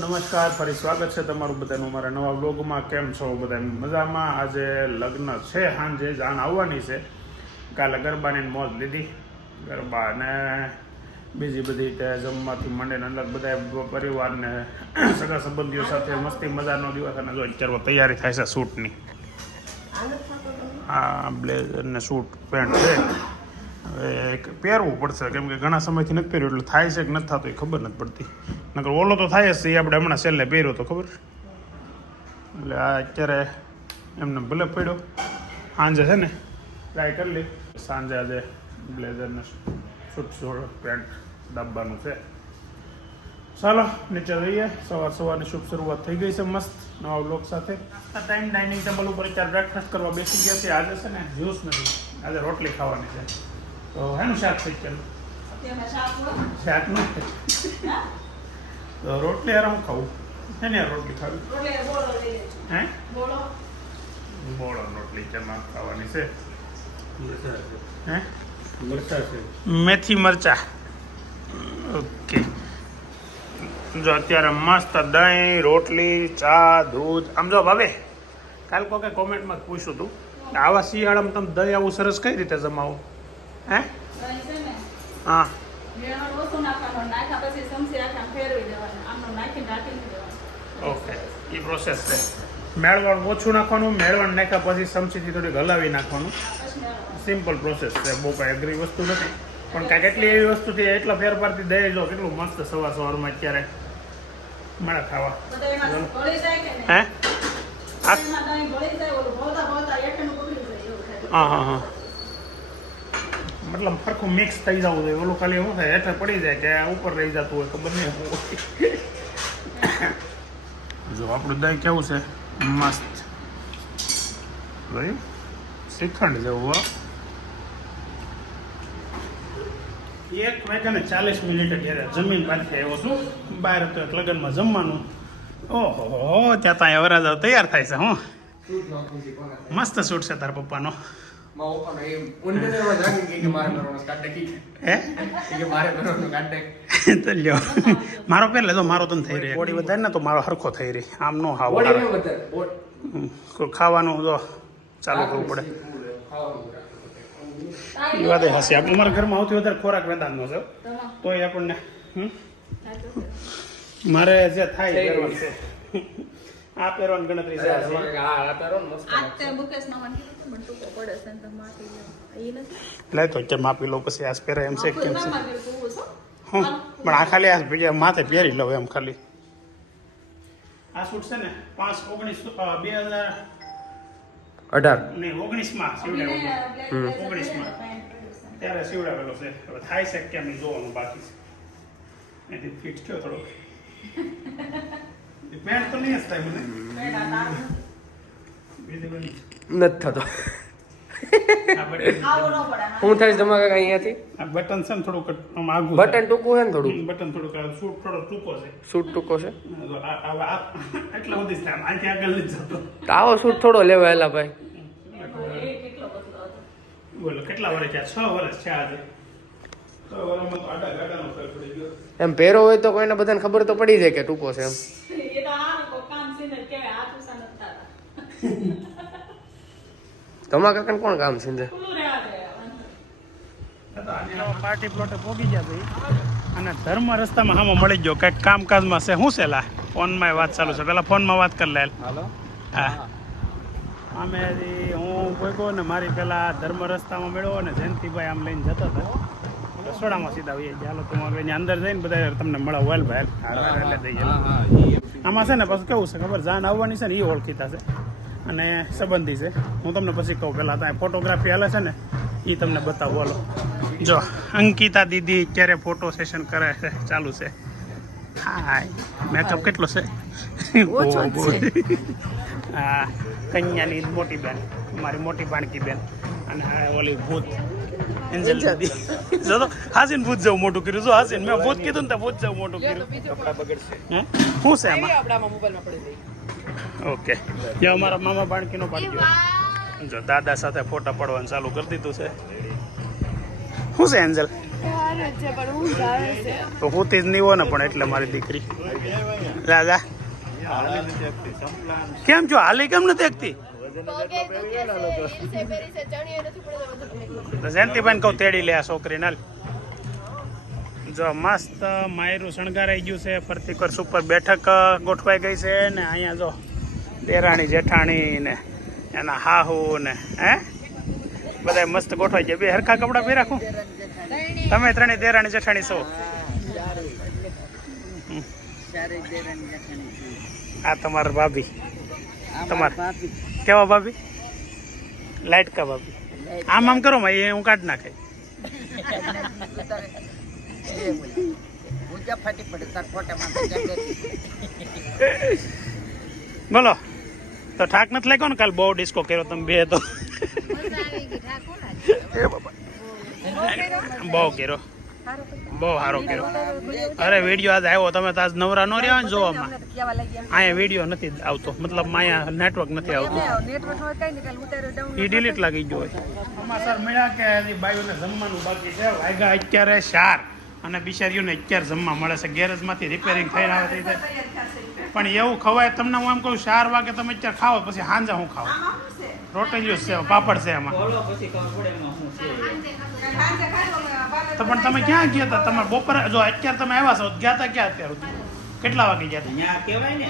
નમસ્કાર, ફરી સ્વાગત છે તમારું બધાનું અમારા નવા બ્લોગમાં. કેમ છો બધા? મજામાં? આજે લગ્ન છે, સાંજે જાણ આવવાની છે. કાલે ગરબાની મોજ લીધી, ગરબા અને બીજી બધી તે જમવાથી માંડીને અંદર બધા પરિવારને સગા સંબંધીઓ સાથે મસ્તી મજાનો દિવસ. અને જો અત્યારે તૈયારી થાય છે શૂટની. આ બ્લેઝર ને શૂટ પેન્ટ છે, હવે પહેરવું પડશે કેમ કે ઘણા સમયથી નથી પહેર્યું, એટલે થાય છે કે નથી થતું એ ખબર નથી પડતી. નકર ઓલો તો થાય જ છે, એ આપણે હમણાં છેલ્લે પહેર્યો તો ખબર. એટલે આ અત્યારે એમને ભલે પડ્યો, સાંજે છે ને ટ્રાય કરી લે. સાંજે આજે બ્લેઝરને શૂટ પેન્ટ દાબવાનું છે. ચાલો નીચે જઈએ. સવારની શુભ શરૂઆત થઈ ગઈ છે મસ્ત નવા બ્લોગ સાથે. આ ટાઈમ ડાઇનિંગ ટેબલ ઉપર અત્યારે બ્રેકફાસ્ટ કરવા બેસી ગયા છે. આજે છે ને જ્યુસ નથી, આજે રોટલી ખાવાની છે. તો હેનું શાક થઈ ગયેલું શાક નહીં તો રોટલી યાર હું ખાવું છે ને યાર. રોટલી ખાવી હે બોળો રોટલી કેમાં ખાવાની છે? હે મરચા છે, મેથી મરચા. ઓકે, જો અત્યારે મસ્ત દહીં, રોટલી, ચા, દૂધ. આમ જો ભાવે કાલ કોઈ કોમેન્ટમાં પૂછ્યું હતું કે આવા શિયાળામાં તમે દહીં આવું સરસ કઈ રીતે જમાવો? હે હા ઓકે, એ પ્રોસેસ છે. મેળવણ ઓછું નાખવાનું, મેળવણ નાખ્યા પછી ચમચીથી થોડીક હલાવી નાખવાનું. સિમ્પલ પ્રોસેસ છે, બહુ કાંઈ અઘરી વસ્તુ નથી. પણ કાંઈક એટલી એવી વસ્તુથી એટલા ફેરફારથી દહીં જો કેટલું મસ્ત સવારમાં અત્યારે મળે ખાવા. હે હા હા હા, મતલબ સરખું મિક્સ થઈ જવું જોઈએ. ઓલું ખાલી શું થાય, હેઠળ પડી જાય કે ઉપર રહી જતું હોય ખબર નહીં. જો આપણું દહીં કેવું છે, મસ્ત ભાઈ, શ્રીખંડ જેવું. 1:40 ઘરે જમીન પાછી આવ્યો છું. બહાર હતો એક લગ્નમાં જમવાનું. ઓહો, ત્યાં ત્યાં અવરાજ તૈયાર થાય છે. હું મસ્ત શૂટ છે તારા પપ્પાનો. મારો પહેલે તો મારો તને થઈ રહી બોડી વધારે ને તો મારો હરખો થઈ રહી. આમ નો હાવ ખાવાનું જો ચાલુ કરવું પડે. એ વાત હશે. અમારા ઘરમાં સૌથી વધારે ખોરાક વેદાંતનો છે, તોય આપણને મારે જે થાય કરવાનું છે. આ પહેરવાની ગણતરી છે. લે તો અત્યારે માપી લો, પછી આજ પહેરે એમ છે કેમ છે. હા પણ આ ખાલી આ માથે પહેરી લો એમ ખાલી. આ શૂટ છે ને 5/19/2018 ત્યારે સીવડાવેલો છે. હવે થાય છે કેમ જોવાનું બાકી છે. એથી ફિટ થયો થોડોક. પેન્ટ તો નહીં જ થાય મને, નથી થતો. હું થાય તમારા કાકા અહીંયાથી આ બટન છે ને થોડુંક આગું, બટન ટૂંકું છે ને થોડું, બટન થોડુંક શૂટ થોડો ટૂંકો છે. શૂટ ટૂંકો છે એટલા બધી થાય, અહીંથી આગળ નથી જતો. આવો શૂટ થોડો લેવાયેલા ભાઈ. બોલો કેટલા વર્ષ થયા? 6 વર્ષ થયા આજે. 6 વર્ષમાં તો આડા ગાડાનો ફેર પડી ગયો. એમ પહેરો હોય તો કોઈને બધાને ખબર તો પડી જાય કે ટૂંકો છે એમ. તમારા કાકાને કોણ કામ છે? પાર્ટી પ્લોટે પોગી ગયા ભાઈ, અને ધર્મ રસ્તામાં હામાં મળી ગયો. કંઈક કામકાજમાં છે. શું છે લા? ફોનમાં વાત ચાલુ છે, પેલા ફોનમાં વાત કરી લે. હા અમે હું કોઈ કહું ને મારી પેલા ધર્મ રસ્તામાં મળ્યો અને જયંતિભાઈ આમ લઈને જતા હતા રસોડામાં સીધા આવીએ. ચાલો તો એની અંદર જઈને બધા તમને મળે વેલ ભાઈ એટલે દઈએ. આમાં છે ને પછી કેવું છે ખબર, જાન આવવાની છે ને એ ઓળખીતા છે અને સંબંધી છે. હું તમને પછી કહું. પહેલાં ત્યાં ફોટોગ્રાફી હાલે છે ને એ તમને બતાવું. બોલો જો અંકિતા દીદી ક્યારે ફોટો સેશન કરે છે, ચાલુ છે. હાય, મેકઅપ કેટલો છે? હા, કન્યાની મોટી બેન, મારી મોટી ભાણકી બેન. અને ઓલી ભૂત એન્જલ દીદી. જો તો હાસીન ભૂત જેવું મોટું કર્યું. જો હાસીન મેં ભૂત કીધું ને તો ભૂત જેવું મોટું કર્યું. કપડા બગડશે. હે શું છે આમાં? ઓકે, જે અમારા મામા બાળકીનો પાડી ગયો. જો દાદા સાથે ફોટા પડવાનું ચાલુ કરી દીધું છે. શું છે એન્જલ? તો હું જ નહીં હો ને પણ એટલે મારી દીકરી રાજા કેમ છો હાલી કેમ નથી એકતી જયંતિભાઈ કહું તેડી લે આ છોકરીને જો મસ્ત માયરું શણગારાઈ ગયું છે ફરતી કોર્સ ઉપર બેઠક ગોઠવાઈ ગઈ છે ને અહીંયા જો દેરાણી જેઠાણી ને એના હાહુ ને હે બધા મસ્ત ગોઠવાઈ જાય બે હરખા કપડા પહેરી રાખું તમે ત્રણેય દેરાણી જેઠાણી છો આ તમારા ભાભી તમારા કેવા ભાભી લાઈટ કા ભાભી આમ આમ કરો માં એ હું કાઢ નાખે બોલો તો ઠાક નથી લાગ્યો ને કાલ બહુ ડિસ્કો કર્યો તમે બે તો બહુ કર્યો બહુ સારો કર્યો અરે વિડીયો આજ આવ્યો તમે તો આજ નવરા નો રહ્યા ને જોવામાં અહીંયા વિડીયો નથી આવતો મતલબ અહીંયા નેટવર્ક નથી આવતું એ ડિલીટ લાગી ગયો હોય સમાચાર મળ્યા કે હજી બાયુને જમવાનું બાકી છે વાગ્યા અત્યારે 4 અને બિચારીઓને અત્યારે જમવા મળે છે ગેરેજમાંથી રિપેરિંગ થઈને આવે થઈ જાય પણ એવું ખવાય તમને હું એમ કહું 4 વાગે તમે અત્યારે ખાઓ પછી સાંજે હું ખાવ રોટલીઓ છે પાપડ છે એમાં તો પણ તમે ક્યાં ગયા હતા તમે બપોરે જો અત્યારે તમે આવ્યા છો ગયા હતા ક્યાં અત્યારે સુધી કેટલા વાગે ગયા હતા કહેવાય ને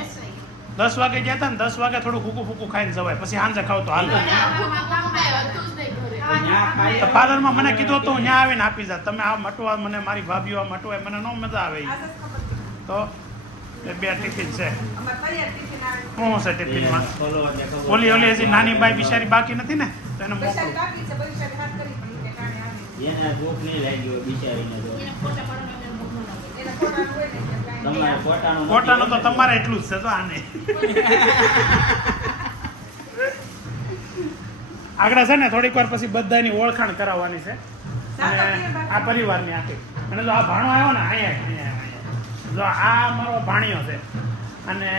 10 વાગે ગયા હતા ને 10 વાગે થોડું ફૂકું ફૂકું ખાઈને જવાય પછી સાંજે ખાવ તો હાલ પાર્લરમાં મને કીધું હતું હું ત્યાં આવીને આપી જા તમે આ મટવા મને મારી ભાભીઓ આ મટવા મને ન મજા આવે તો એ 2 ટિફિન છે શું છે ટિફિનમાં ઓલી હજી નાની બાઈ બિચારી બાકી નથી ને તો એને મોકલું ફોટાનું તો તમારે એટલું જ છે તો આને આગળ છે ને થોડીક વાર પછી બધાની ઓળખાણ કરાવવાની છે અને આ પરિવારની આખી અને જો આ ભાણો આવ્યો ને અહીંયા જો આ મારો ભાણિયો છે અને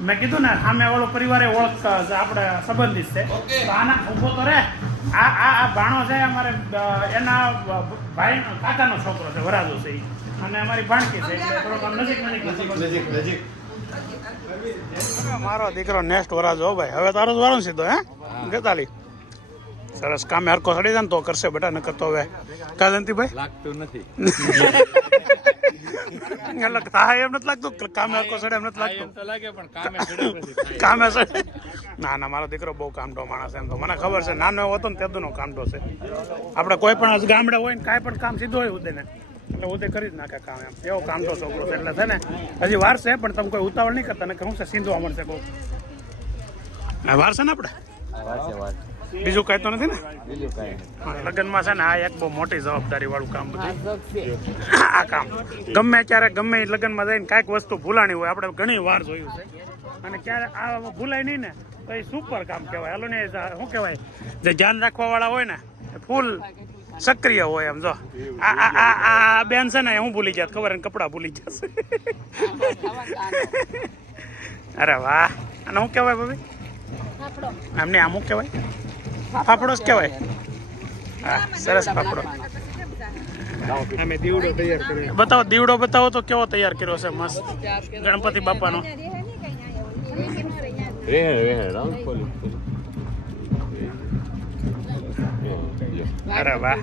મેં કીધું ને સામે વાળો પરિવારે ઓળખ આપણે સંબંધિત છે તો આના ઉભો તો રે આ ભાણો છે અમારે એના ભાઈ કાકાનો છોકરો છે વરાજો છે અને અમારી ભાણકી છે એટલે થોડોક નજીક મારો દીકરો નેક્સ્ટ વરાજો ભાઈ હવે તારો જ વારો સીધો હે ગતાલી સરસ કામે હરકો સડી જાય ને તો કરશે બેટા નકર તો હવે કાજંતીભાઈ લાગતું નથી એટલે થાય એમ નથી લાગતું કામે હરકો સડે એમ નથી લાગતું કામે સડે ના મારો દીકરો બહુ કામઢો માણસ એમ તો મને ખબર છે નાનો એવો હતો ને તેદુનો કામઢો છે આપણે કોઈ પણ ગામડે હોય ને કાંઈ પણ કામ સીધું હોય ઉદયને એટલે ઉદય કરી જ નાખે કામ એમ એવો કામઢો છોકરો છે એટલે છે ને હજી વાર છે પણ તમે કોઈ ઉતાવળ નહીં કરતા ને કે હું છે સીંધવા મળશે બહુ વાર છે ને આપણે બીજું કઈ તો નથી ને લગ્નમાં છે ને આ એક બહુ મોટી જવાબદારી વાળું કામ બધું આ કામ ગમે ત્યારે ગમે લગ્નમાં જઈને કાંઈક વસ્તુ ભૂલાણી હોય આપણે ઘણી વાર જોયું છે અને ક્યારે આ ભૂલાય નહીં ને તો એ સુપર કામ કહેવાય હાલો ને શું કહેવાય જે ધ્યાન રાખવા વાળા હોય ને એ ફૂલ સક્રિય હોય એમ જો આ બેન છે ને હું ભૂલી જાત ખબર ને કપડાં ભૂલી જશે અરે વાહ અને શું કહેવાય ભાભી એમને આમ શું કહેવાય ફાફડો જ કહેવાય હા સરસ ફાફડો બતાવો દીવડો બતાવો તો કેવો તૈયાર કર્યો છે મસ્ત ગણપતિ બાપાનો અરે વાહ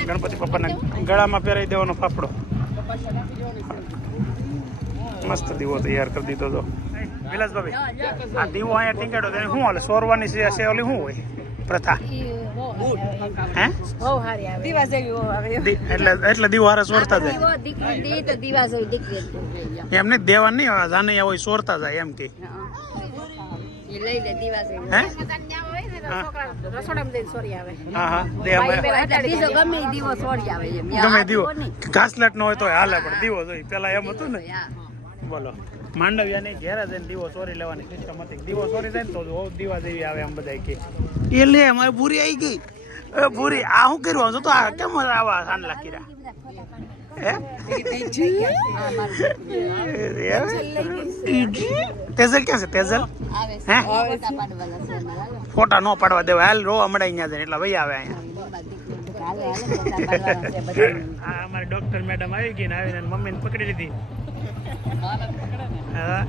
ગણપતિ બાપાના ગળામાં પહેરાવી દેવાનો ફાફડો મસ્ત દીવો તૈયાર કરી દીધો તો વિલાસ ભાભી આ દીવો અહીંયા ટીંગાડો તેને શું હાલે સોરવાની છે ઓલી શું હોય પ્રથા હે એટલે દીવો હારે સોરતા જાય એમ નહીં દેવા નહીં જાને હોય સોરતા જાય એમ કે ગમે દીવો ઘાસલાટ નો હોય તો હાલે પણ દીવો જોઈ પેલા એમ હતું ને બોલો માંડવિયાની ઘેરા જઈને દીવો ચોરી લેવાની સિસ્ટમ હતી દીવો ચોરી જાય ને તો દીવા જેવી આવે એમ બધા કે એ લે મારી ભૂરી આવી ગઈ ભૂરી આ શું કર્યું તો આ કેમ આવા સાંડલા કર્યા તેજલ ક્યાં છે તેજલ હે ફોટા નો પાડવા દેવા હાલ રો હમણાં અહીંયા જાય એટલે ભાઈ આવે અહીંયા આ અમારી ડોક્ટર મેડમ આવી ગઈ ને આવીને મમ્મીને પકડી લીધી. હા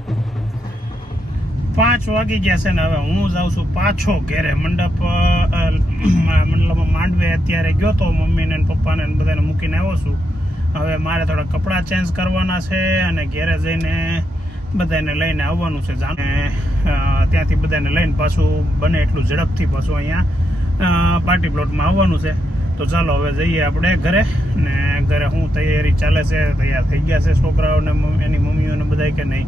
5 વાગી ગયા છે ને હવે હું જાઉં છું પાછો ઘેરે. મંડપમાં માંડવે અત્યારે ગયો તો મમ્મીને ને પપ્પાને ને બધાને મૂકીને આવ્યો છું. હવે મારે થોડા કપડાં ચેન્જ કરવાના છે અને ઘેરે જઈને બધાને લઈને આવવાનું છે. ત્યાંથી બધાને લઈને પાછું બને એટલું ઝડપથી પાછું અહીંયા પાર્ટી પ્લોટમાં આવવાનું છે. તો ચાલો હવે જઈએ આપણે ઘરે. ને ઘરે શું તૈયારી ચાલે છે, તૈયાર થઈ ગયા છે છોકરાઓને એની મમ્મીઓને બધા કે નહીં,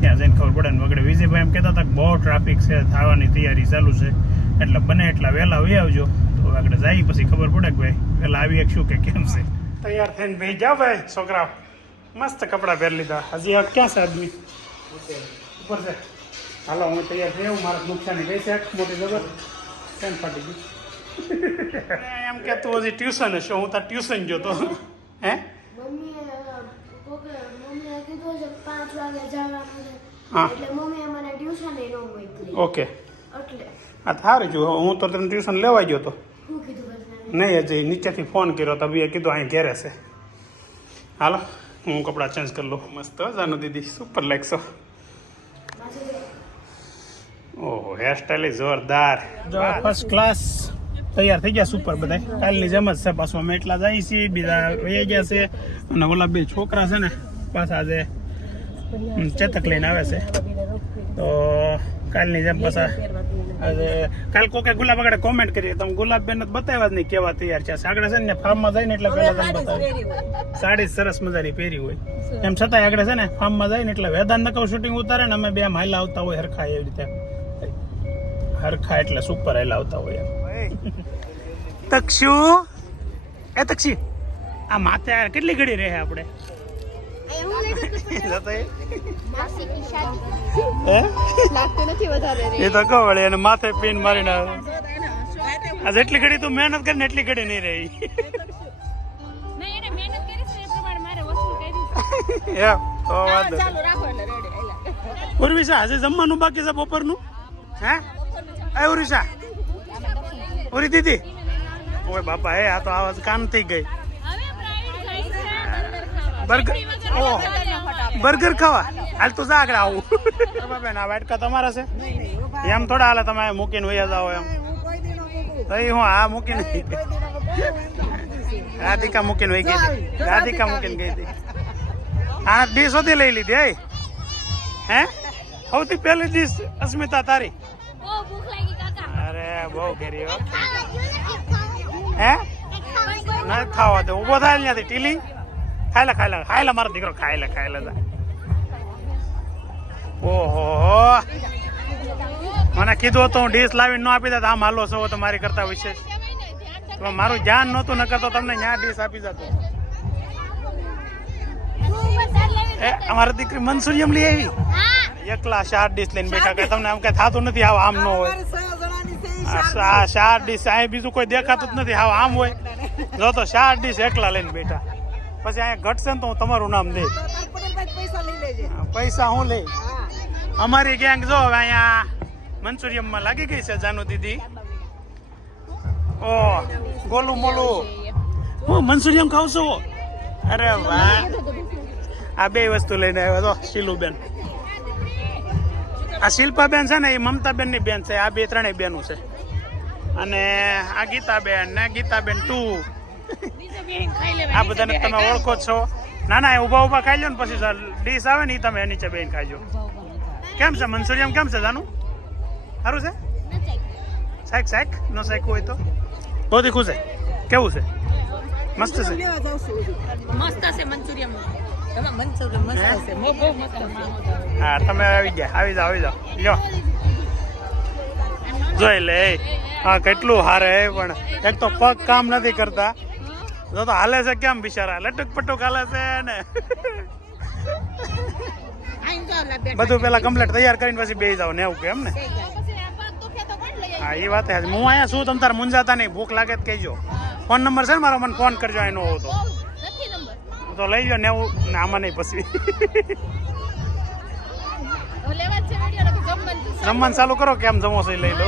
ત્યાં જઈને ખબર પડે ને. વગડે વિજયભાઈ એમ કહેતા હતા કે બહુ ટ્રાફિક છે, થવાની તૈયારી ચાલુ છે, એટલે બને એટલા વહેલા વહી આવજો. તો આગળ જઈએ પછી ખબર પડે કે ભાઈ પહેલાં આવી શકશું કે કેમ છે. તૈયાર થઈને ભાઈ જાઓ ભાઈ છોકરાઓ, મસ્ત કપડાં પહેરી લીધા. હજી આ ક્યાં છે આદમી? ઉપર છે. હાલો હું તૈયાર થઈ આવું. મારા નુકસાની ગઈ છે મોટી જબર, કેમ ફાટી ગઈ. એમ કે તું હજી ટ્યુશન હશે, હું તાર ટ્યુશન ગયો તો. હે મમ્મીએ કીધું છે 5 વાગે જવાનું છે, હા એટલે મમ્મીએ મને ટ્યુશને ન મોકલી. ઓકે એટલે હા સારું જો. હું તો તને ટ્યુશન લેવા ગયો તો. હું કીધું બસ નહીં હજી નીચેથી ફોન કર્યો તો ભાઈએ કીધું અહીં ઘેરે છે. હાલો હું કપડાં ચેન્જ કરી લઉં. મસ્ત જાનુ દીદી સુપર લાગશો. ઓહો હેરસ્ટાઈલ જોરદાર, ફર્સ્ટ ક્લાસ. તૈયાર થઈ ગયા સુપર બધા. કાલની જેમ જ છે પાછું. અમે એટલા જઈએ છીએ, બીજા વહી ગયા છે. અને ઓલા 2 છોકરા છે ને પાછા આજે ચેતક લઈને આવે છે. તો કાલની જેમ પાછા આજે કાલ કોકે ગુલાબ આગળ કોમેન્ટ કરી, તમે ગુલાબબેન બતાવ્યા જ નહીં કેવા તૈયાર છે. આગળ છે ને ફાર્મમાં જઈને એટલે પહેલા તમે બતાવ્યું. સાડી સરસ મજાની પહેરી હોય એમ છતાંય આગળ છે ને ફાર્મમાં જાય ને એટલે વેદાંત નકવ શૂટિંગ ઉતારે ને અમે 2 હાઈલા આવતા હોય હરખા, એવી રીતે હરખા એટલે સુપર હાઈલા આવતા હોય એમ. તક્ષુ એ તક્ષી આ માથે કેટલી ઘડી રહે આપણે? એ તો કહો વળી અને માથે પીન મારીને આ જેટલી ઘડી તું મહેનત કરીને એટલી ઘડી નહીં રહી. ઉર્વિશા હજી જમવાનું બાકી છે બપોરનું? હે એ ઉર્વિશા, ઉરી દીદી, ઓય બાપા હે આ તો આવાજ કામ થઈ ગઈ. બર્ગર ખાવા હાલ તું જા આગળ આવું. બેન આ વાટકા તમારા છે એમ થોડા હાલે, તમે મૂકીને વયા જાઓ એમ. તો હું આ મૂકીને રાધિકા મૂકીને વહી ગઈ હતી. રાધિકા મૂકીને ગઈ હતી. આ ડીશ હતી લઈ લીધી. હે સૌથી પહેલી ડીશ અસ્મિતા તારી? અરે બહુ ઘેરી હો. હે ના ખાવા દે, ઉભો થાય ત્યાંથી ટીલી. ખાયલા ખાયલા ખાયલા મારો દીકરો, ખાયલા ખાયલા જા. ઓહો મને કીધું હતું હું ડીશ લાવીને ન આપી દે. આમ હાલો છો તમારી કરતા વિશેષ. મારું ધ્યાન નહોતું ન કરતો તમને ત્યાં ડીશ આપી જતો. એ અમારી દીકરી મનસુરિયમ લઈ આવી એકલા 4 ડીશ લઈને બેઠા. કે તમને આમ કઈ થતું નથી આવ આમ ન હોય. 4 ડીશ અહીં બીજું કોઈ દેખાતું જ નથી આવ આમ હોય. જો તો 4 ડીશ એકલા લઈને બેઠા. પછી અહીંયા ઘટશે ને તો હું તમારું નામ દે. પૈસા હું લઈ. અમારી ગેંગ જો હવે અહીંયા મંચુરિયમમાં લાગી ગઈ છે જાનુ દીદી. ઓ ગોલું મોલું હું મંચુરિયમ ખાવ છું. અરે વાહ, આ 2 વસ્તુ લઈને આવ્યો તો શીલુબેન. આ શિલ્પાબેન છે ને એ મમતાબેન ની બેન છે. આ 2-3 બેનું છે. અને આ ગીતાબેન ને ગીતાબેન 2. આ બધાને તમે ઓળખો છો. ના ના ઉભા ઉભા ખાઈ લો ને પછી ડીશ આવે ને એ તમે નીચે બેન ખાઈજો. કેમ છે મંચુરિયમ? કેમ છે જાનું? સારું છે? શાક શાક નો શાક હોય તો બહુ તીખું છે? કેવું છે? મસ્ત છે. મસ્ત છે મંચુરિયમ. હા તમે આવી ગયા, આવી જાઓ લ્યો જોઈ લે. હા કેટલું હારે પણ એક તો પગ કામ નથી કરતા. જો તો હાલે છે કેમ બિચારા, લટક પટક હાલે છે ને. બધું પેલા કમ્પ્લીટ તૈયાર કરીને પછી બેસી જાવ ને એવું કે એમ ને? હા એ વાત હું અહીંયા શું તમ તાર મુંજાતા નહીં. ભૂખ લાગે તો કહેજો. ફોન નંબર છે ને મારો, મને ફોન કરજો. એનો હોવ તો લઈ લો. 90 ને આમાં નહીં પછી જમવાનું ચાલુ કરો. કેમ જમો છો લઈ લો.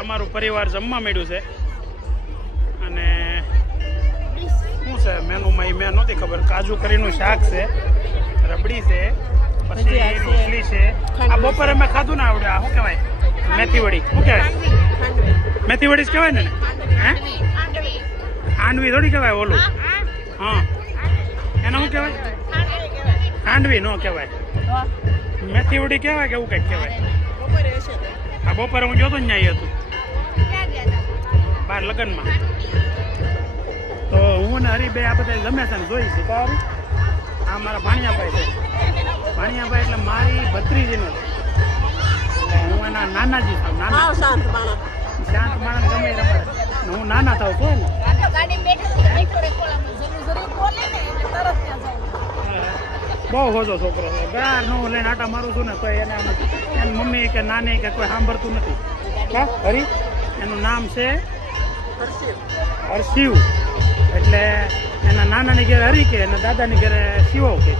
અમારું પરિવાર જમવા માંડ્યું છે અને અને શું છે મેનુમાં એ મેં નહોતી ખબર. કાજુ કરીનું શાક છે, રબડી છે, પછી રોટલી છે. આ બપોરે મેં ખાધું ને આવડે. આ શું કહેવાય? મેથી વડી. શું કહેવાય? મેથી વડી જ કહેવાય ને? હે, ખાંડવી થોડી કહેવાય ઓલું. હા, એને શું કહેવાય? ખાંડવી ન કહેવાય, મેથી વડી કહેવાય કે એવું કંઈક કહેવાય. આ બપોરે હું જોતો ને ત્યાં હતું બહાર લગ્નમાં. તો હું ને હરીબે આ બધા ગમે છે ને જોઈ છે. તારું આ મારા ભાણિયાભાઈ છે. ભાણિયાભાઈ એટલે મારી ભત્રીજીનો છે. હું એના નાનાજી છું. નાના શાંત માણસ ગમે એ રમાડે. હું નાના થાવ છું ને. બહુ હોજો છોકરો છે. ગાર નો લઈને આટા મારું છું ને તો એને એની મમ્મી કે નાની કે કોઈ સાંભળતું નથી. હા હરી, એનું નામ છે હરશિવ. એટલે એના નાનાની ઘરે હરી કે અને દાદાની ઘરે શિવો કે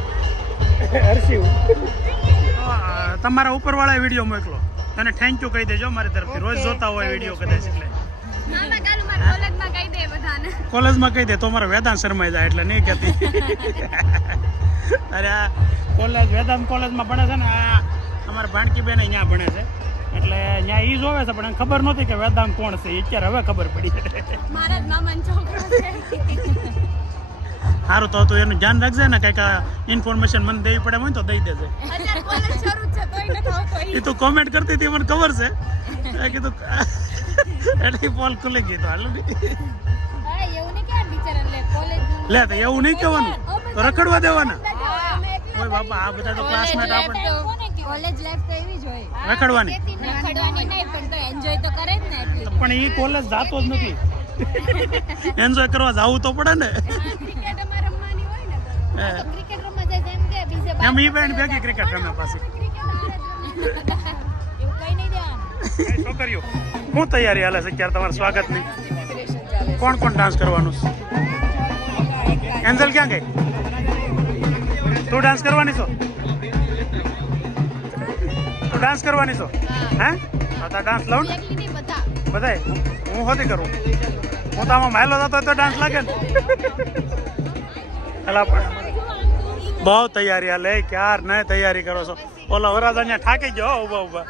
હરશિવ. તમારા ઉપરવાળા વિડીયો મોકલો, અને થેન્ક યુ કહી દેજો મારી તરફથી. રોજ જોતા હોય વિડીયો કદાચ એટલે કોલેજમાં કહી દે તો મારા વેદાંત શર્મા જાય એટલે નહીં કહેતી. અરે આ કોલેજ વેદાંત કોલેજમાં ભણે છે ને. આ અમારા ભાણકી બેન અહીંયા ભણે છે એટલે અહીંયા ઈ જોવે છે, પણ એને ખબર નહોતી કે વેદાંત કોણ છે. અત્યારે હવે ખબર પડી. સારું તો તું એનું ધ્યાન રાખજે ને. કંઈક ઇન્ફોર્મેશન મને દેવી પડે હોય તો દઈ દેજે. એ તો કોમેન્ટ કરતી હતી, મને ખબર છે. કીધું એટલે પોલ ખુલી ગઈ તો હાલ લે. તો એવું નહીં કહેવાનું, તો રખડવા દેવાના. ઓય બાપા, આ બધા તો ક્લાસમેટ આપણે કોલેજ લાઈફ તો એવી જ હોય. રખડવાની. રખડવાની નહીં પણ તો એન્જોય તો કરે જ ને એટલી. પણ એ કોલેજ જાતો જ નથી. એન્જોય કરવા જવું તો પડે ને. ક્રિકેટ અમારે રમવાની હોય ને તો ક્રિકેટ રમવા જાય જેમ કે બીજે એમ ઈ બેન ભેગી ક્રિકેટ રમે પાછી. એવું કઈ નહીં દેવાનું. છોકરીઓ શું તૈયારી હાલે છે અત્યારે તમારું સ્વાગતની? કોણ કોણ ડાન્સ કરવાનું છે? એન્જલ ક્યાં ગઈ? તું ડાન્સ કરવાની છો? તું ડાન્સ કરવાની છો? હે, તો ડાન્સ લઉં ને બધાય. હું હોતી કરું. હું તો આમાં માયલો જતો હોય તો ડાન્સ લાગે ને. એલા પણ બહુ તૈયારી હાલે. ક્યાર નહીં તૈયારી કરો છો? ઓલો વરાજ અહીંયા ઠાકી ગયો ઉભા ઉભા.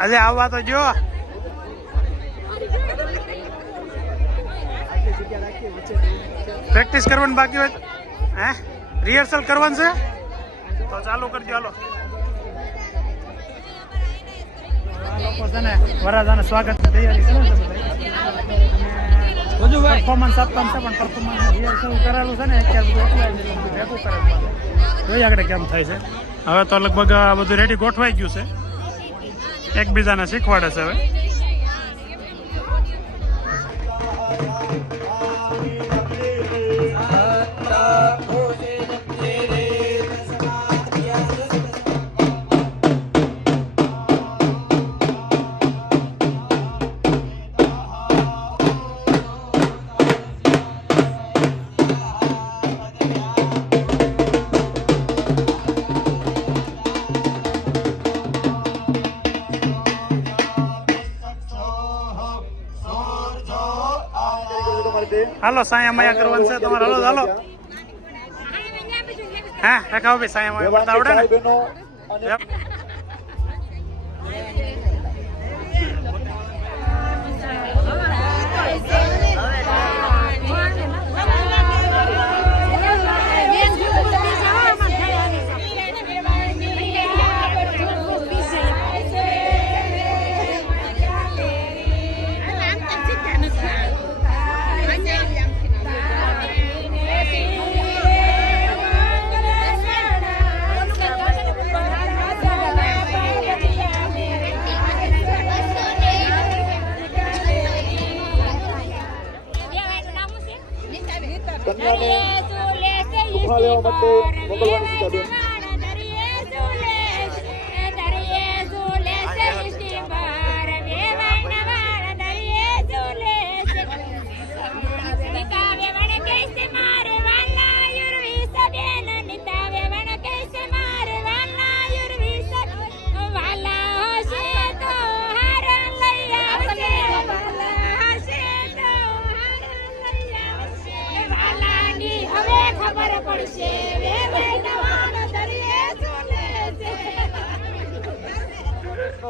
આજે આવવા તો જો. પ્રેક્ટિસ કરવાની બાકી હોય હે, રિહર્સલ કરવાનું છે તો ચાલુ કરજો. હાલો લોકો છે ને વરાજાના સ્વાગતની તૈયારી કરે છે બધા. પરફોર્મન્સ આપવાનું છે પણ પરફોર્મન્સ રિહર્સલ કરેલું છે ને અત્યારે બધું ભેગું કરેલું. જોઈએ આગળ કેમ થાય છે. હવે તો લગભગ આ બધું રેડી ગોઠવાઈ ગયું છે. એકબીજાને શીખવાડે છે હવે. હાલો સાયા માયા કરવાનું છે તમારે. હાલો હાલો. હા રખાવો ભાઈ, સાયા માયા કરતા આવડે ને?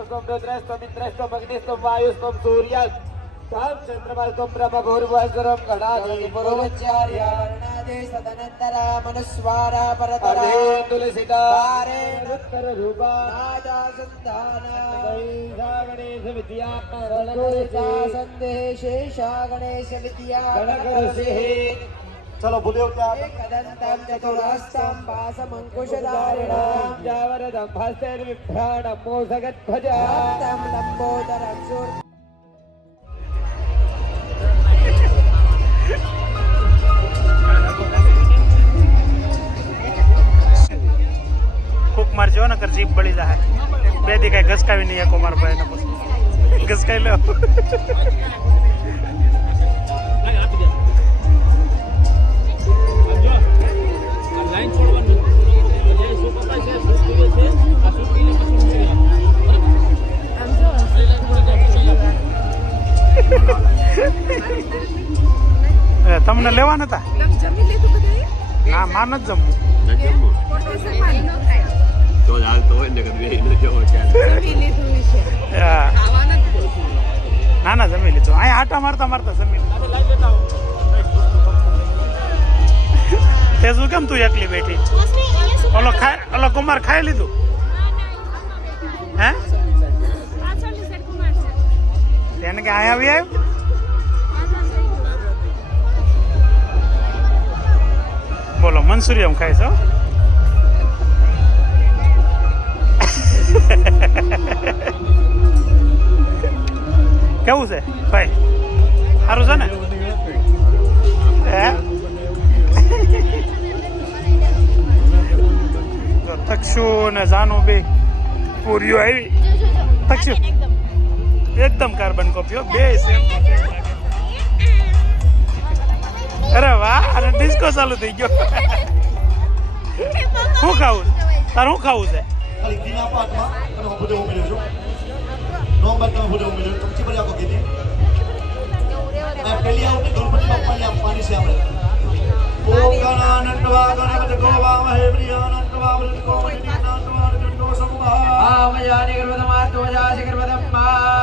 देवस्त्वं रुद्रस्त्वं इन्द्रस्त्वं अग्निस्त्वं वायुस्त्वं सूर्यस्त्वं चन्द्रमस्त्वं ब्रह्मभूर्भुवस्वरं गणाधिपति पुरोच्चार्याणादि सदनन्तरा मनुस्वारा परतरा तुलसिता पारे उत्तररूपा राजा संधाना गणेश विद्या संदेह शेषा गणेश विद्या गणकरसिंह चलो भूदेव क्या कदंतम चतुरस्तं पासमंकुशधारिणां जावरदं हस्तैर्विभ्राणं मोसगध्वजां लंबोदरं सूर्य કુક મારજો ને કર જીપ બળી જાય બે દી કઈ ઘસકાવી નહીં શકો મારા ભાઈ ને પછી ઘસકાઈ લો તમને લેવા નતા ના માર નથી જમવું ના ના જમી લીધું અહીંયા આટા મારતા મારતા જમી લીધું તે શું કેમ તું એકલી બેઠી ઓલો કુમાર ખાઈ લીધું હે તેને કે અહીંયા આવી આવ્યું બોલો મંચુરિયમ ખાય છો કેવું છે ભાઈ સારું છે ને હે તક્ષુ ને જાનુ બે પૂરીઓ આવી તક્ષુ એકદમ કાર્બન કોપીઓ બે સેમ અરે વાહ અને ડિસ્કો ચાલુ થઈ ગયો શું ખાવું તારે શું ખાવું છે Paling di apa atma? Kalau mau bodoh umil itu, nomor kamu bodoh umil itu, cuma beri aku gini. Peli aku ni dulu pernah pakai apa ni siapa? Oh kanan dua kanan macam goa mahebri kanan dua macam goa ni kanan dua macam goa semua. Ah, majani kerana matu, majani kerana mah.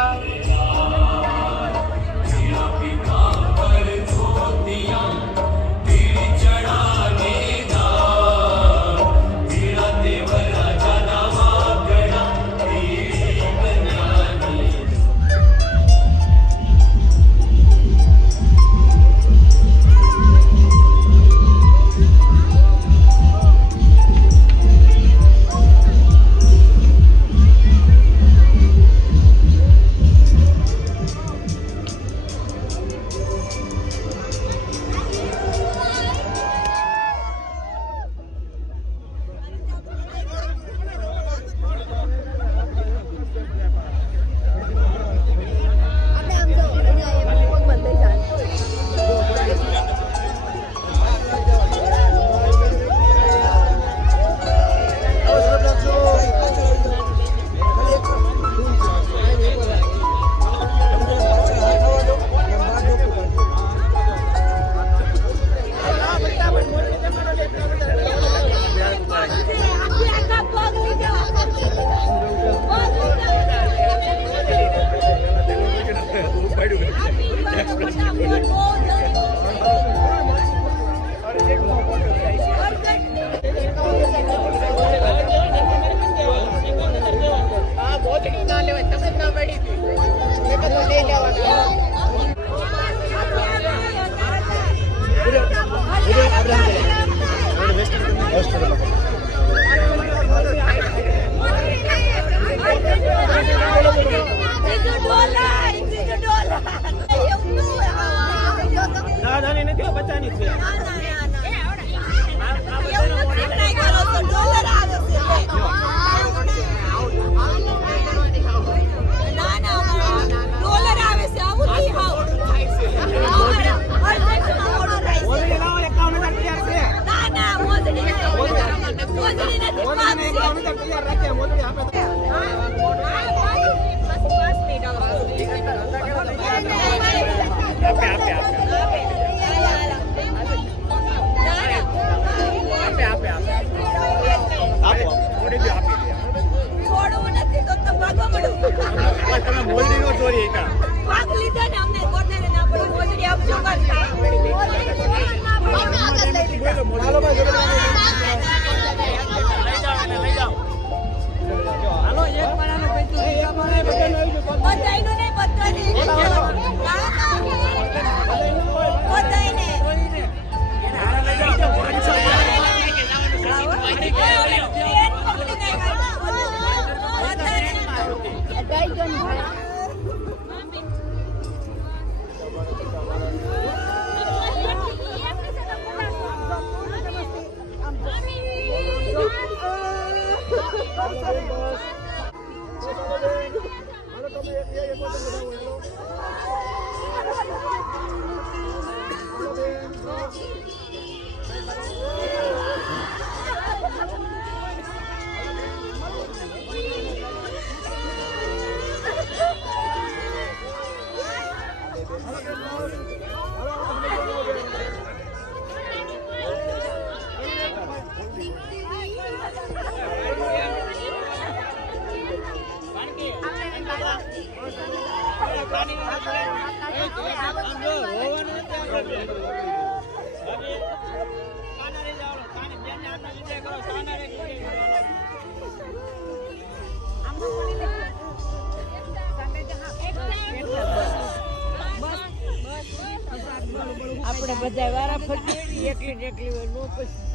આપણે બધા વારા ફરતી એકલી ને એકલી હોય નો પછી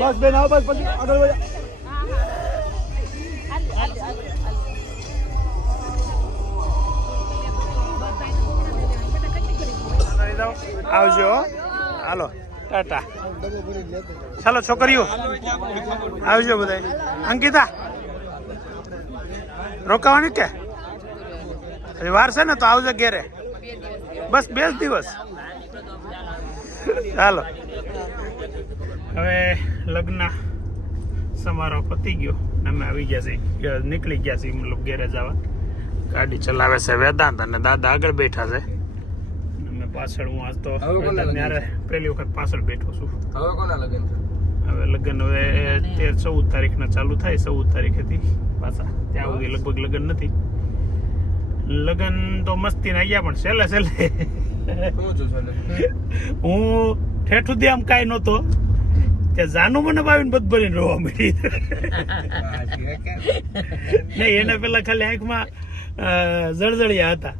બસ બેન આવો બસ પછી આગળ વધો. આવજો હો. હાલો ટાટા. ચાલો છોકરીઓ આવજો બધા. અંકિતા રોકાવાની કે હજી વાર છે ને તો આવજો ઘેરે. બસ 2 દિવસ. ચાલો હવે લગ્ન સમારોહ પતી ગયો. અમે આવી ગયા છીએ, નીકળી ગયા છીએ મતલબ ઘેરે જવા. ગાડી ચલાવે છે વેદાંત અને દાદા આગળ બેઠા છે. અમે પાછળ, હું આજ તો ત્યારે પહેલી વખત પાછળ બેઠો છું. હવે કોના લગ્ન છે? હવે લગ્ન હવે 13-14 તારીખના ચાલુ થાય. 14 તારીખેથી પાછા. ત્યાં સુધી લગભગ લગ્ન નથી. લગ્ન તો મસ્તી ના ગયા, પણ છેલ્લે હું ઠેઠ સુધી આમ કાંઈ નહોતો ત્યાં જાનું મને આવીને બધ ભરીને રોવા મળી. નહીં, એને પેલા ખાલી આંખમાં જળજળિયા હતા.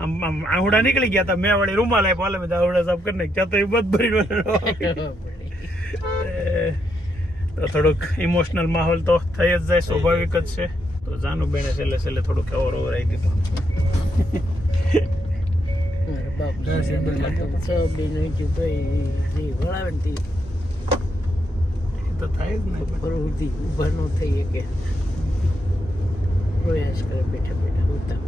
આમ આમ આહુડા નીકળી ગયા હતા. મેં વળી રૂમાલ આપ્યો, હાલે મેં આહુડા સાફ કરી નાખ. ત્યાં તો એ બધ ભરીને તો થોડુંક ઇમોશનલ માહોલ તો થઈ જ જાય, સ્વાભાવિક જ છે. તો જાનું બેને છેલ્લે થોડુંક ઓવરાઈ દીધું. તો થાય જ ને, ઉભા ન થઈએ કે પ્રયાસ કરે બેઠા બેઠા ઉતા